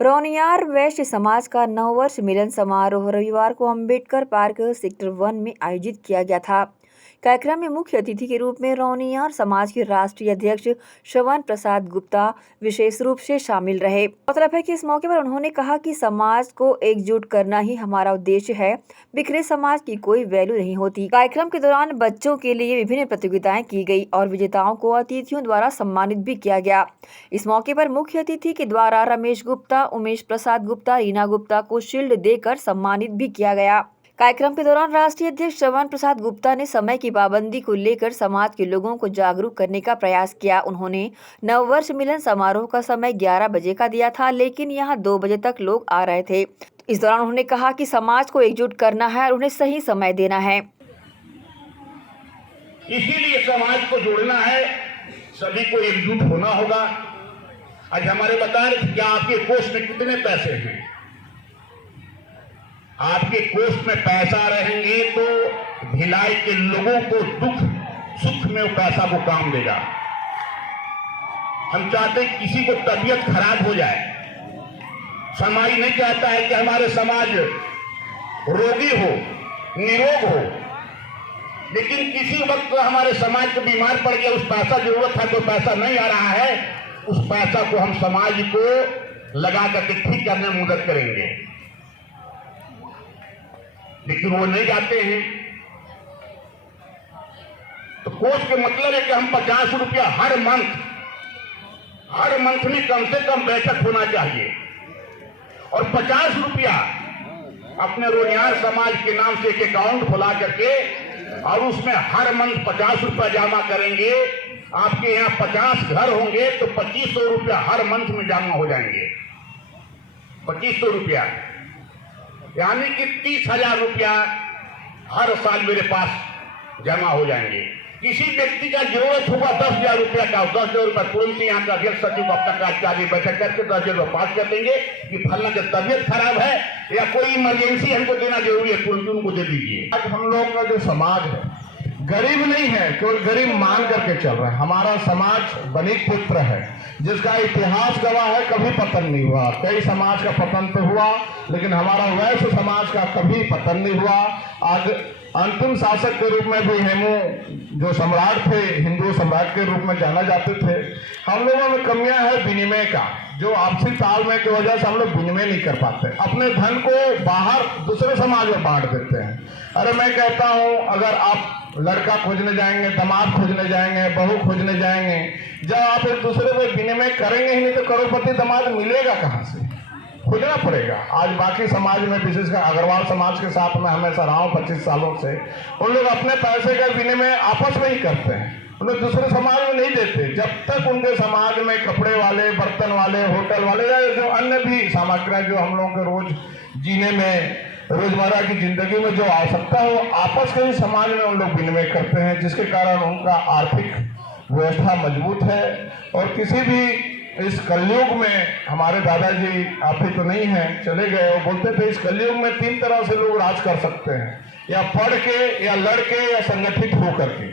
Rauniyar waste समाज का 9 वर्ष मिलन समारोह रविवार को अंबेडकर पार्क सेक्टर 1 में आयोजित किया गया था। कार्यक्रम में मुख्य अतिथि के रूप में रौनियार समाज के राष्ट्रीय अध्यक्ष श्रवण प्रसाद गुप्ता विशेष रूप से शामिल रहे। गौरतलब है कि इस मौके पर उन्होंने कहा कि समाज को एकजुट करना ही हमारा उद्देश्य है, बिखरे समाज की कोई वैल्यू नहीं होती। कार्यक्रम के दौरान बच्चों के लिए विभिन्न प्रतियोगिताएं की गई और विजेताओं को अतिथियों द्वारा सम्मानित भी किया गया। इस मौके पर मुख्य अतिथि के द्वारा रमेश गुप्ता, उमेश प्रसाद गुप्ता, रीना गुप्ता को शील्ड देकर सम्मानित भी किया गया। कार्यक्रम के दौरान राष्ट्रीय अध्यक्ष श्रवण प्रसाद गुप्ता ने समय की पाबंदी को लेकर समाज के लोगों को जागरूक करने का प्रयास किया। उन्होंने नववर्ष मिलन समारोह का समय 11 बजे का दिया था, लेकिन यहां 2 बजे तक लोग आ रहे थे। इस दौरान उन्होंने कहा कि समाज को एकजुट करना है और उन्हें सही समय देना है। इसीलिए समाज को जोड़ना है, सभी को एकजुट होना होगा। आज हमारे बता रहे थे कि आपके कोष में कितने पैसे हैं। आपके कोष में पैसा रहेंगे तो भिलाई के लोगों को दुख सुख में वो पैसा को काम देगा। हम चाहते हैं किसी को तबीयत खराब हो जाए, समाज नहीं चाहता है कि हमारे समाज रोगी हो, निरोग हो, लेकिन किसी वक्त हमारे समाज को बीमार पड़ गया, उस पैसा जरूरत है तो पैसा नहीं आ रहा है, उस पैसा को हम समाज को लगा करके ठीक करने में मदद करेंगे। लेकिन वो नहीं जाते हैं। तो कोष के मतलब है कि हम 50 रुपया हर मंथ में कम से कम बैठक होना चाहिए और 50 रुपया अपने रोनियार समाज के नाम से एक अकाउंट खुला करके और उसमें हर मंथ 50 रुपया जमा करेंगे। आपके यहाँ 50 घर होंगे तो 2500 रुपया हर मंथ में जमा हो जाएंगे। 2500 रुपया यानी कि 30,000 रुपया हर साल मेरे पास जमा हो जाएंगे। किसी व्यक्ति का जरूरत होगा 10,000 रुपया का, 10,000 रुपया तुरंत यहाँ का अध्यक्ष सचिव को अपना कार्यकारी बैठक करके 10,000 रुपया पास कर देंगे कि फलना की तबियत खराब है या कोई इमरजेंसी हमको देना जरूरी है, तुरंत उनको दे दीजिए। आज हम लोगों का जो समाज है गरीब नहीं है, केवल गरीब मान करके चल रहा है। हमारा समाज बनिक पुत्र है जिसका इतिहास गवाह है, कभी पतन नहीं हुआ। कई समाज का पतन तो हुआ लेकिन हमारा वैश्य समाज का कभी पतन नहीं हुआ। आज अंतिम शासक के रूप में भी हेमू जो सम्राट थे, हिंदू सम्राट के रूप में जाना जाते थे। हम लोगों में कमियां है विनिमय का, जो आपसी तालमेल की वजह से हम लोग विनिमय नहीं कर पाते, अपने धन को बाहर दूसरे समाज में बांट देते हैं। अरे मैं कहता हूं, अगर आप लड़का खोजने जाएंगे, दामाद खोजने जाएंगे, बहू खोजने जाएंगे, जब आप एक दूसरे में विनिमय करेंगे ही नहीं तो करोड़पति दामाद मिलेगा कहाँ से? खोजना पड़ेगा। आज बाकी समाज में, विशेषकर अग्रवाल समाज के साथ में हमेशा रहा हूँ 25 सालों से, उन लोग अपने पैसे का विनिमय आपस में ही करते हैं, उन लोग दूसरे समाज में नहीं देते। जब तक उनके समाज में कपड़े वाले, बर्तन वाले, होटल वाले या जो अन्य भी सामग्रियाँ जो हम लोगों के रोज जीने में, रोजमर्रा की जिंदगी में जो आवश्यकता है वो आपस के ही समाज में उन लोग विनिमय करते हैं, जिसके कारण उनका आर्थिक व्यवस्था मजबूत है। और किसी भी इस कलयुग में, हमारे दादाजी आप ही तो नहीं हैं, चले गए, वो बोलते थे इस कलयुग में 3 तरह से लोग राज कर सकते हैं, या पढ़ के, या लड़ के, या संगठित होकर के।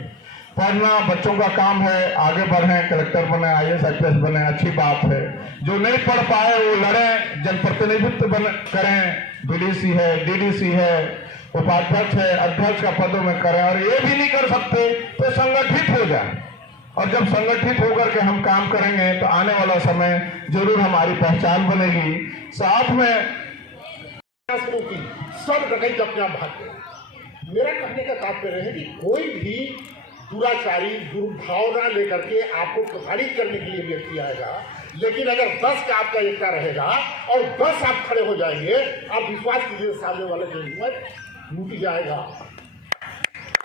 पढ़ना बच्चों का काम है, आगे बढ़ें, कलेक्टर बने, IAS IPS बने, अच्छी बात है। जो नहीं पढ़ पाए वो लड़ें, जनप्रतिनिधित्व करें, BDC है, DDC है, उपाध्यक्ष है, अध्यक्ष का पदों में करें। और ये भी नहीं कर सकते तो संगठित हो जाए, और जब संगठित होकर के हम काम करेंगे तो आने वाला समय जरूर हमारी पहचान बनेगी। साथ में सब जगह अपना भाग्य। मेरा कहने का तात्पर्य है कि कोई भी दुराचारी, दुर्भावना लेकर के आपको प्रताड़ित करने के लिए व्यक्ति आएगा, लेकिन अगर 10 का आपका एकता रहेगा और 10 आप खड़े हो जाएंगे, आप विश्वास कीजिए सामने वाले की हिम्मत टूट जाएगा,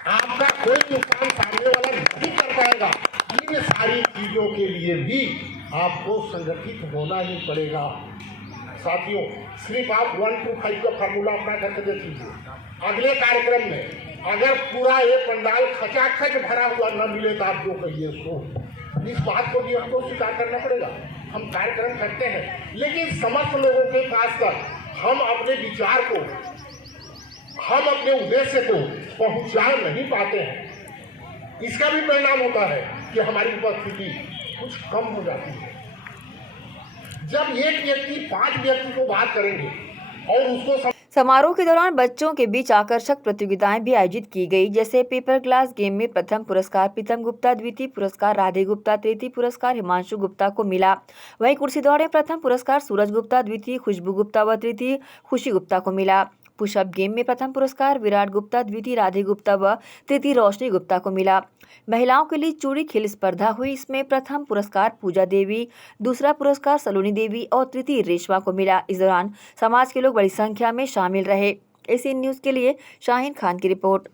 आपका कोई नुकसान सामने वाला नहीं कर पाएगा। इन सारी चीजों के लिए भी आपको संगठित होना ही पड़ेगा। साथियों, सिर्फ आप 1 to 5 का फार्मूला अपना करके देख लीजिए। अगले कार्यक्रम में अगर पूरा ये पंडाल खचाखच भरा हुआ न मिले तो आप जो कहिए उसको, इस बात को भी हमको स्वीकार करना पड़ेगा। हम कार्यक्रम करते हैं लेकिन समस्त लोगों के पास तक हम अपने विचार को, हम अपने उद्देश्य को पहुंचा नहीं पाते हैं। इसका भी परिणाम होता है कि हमारी उपस्थिति कुछ कम हो जाती है। जब एक व्यक्ति 5 व्यक्ति को बात करेंगे और उसको समारोह के दौरान बच्चों के बीच आकर्षक प्रतियोगिताएं भी आयोजित की गई, जैसे पेपर ग्लास गेम में प्रथम पुरस्कार प्रीतम गुप्ता, द्वितीय पुरस्कार राधे गुप्ता, तृतीय पुरस्कार हिमांशु गुप्ता को मिला। वहीं कुर्सी दौड़ में प्रथम पुरस्कार सूरज गुप्ता, द्वितीय खुशबू गुप्ता व तृतीय खुशी गुप्ता को मिला। पुशअप गेम में प्रथम पुरस्कार विराट गुप्ता, द्वितीय राधे गुप्ता व तृतीय रोशनी गुप्ता को मिला। महिलाओं के लिए चूड़ी खेल स्पर्धा हुई, इसमें प्रथम पुरस्कार पूजा देवी, दूसरा पुरस्कार सलोनी देवी और तृतीय रेशमा को मिला। इस दौरान समाज के लोग बड़ी संख्या में शामिल रहे। एसीएन न्यूज़ के लिए शाहीन खान की रिपोर्ट।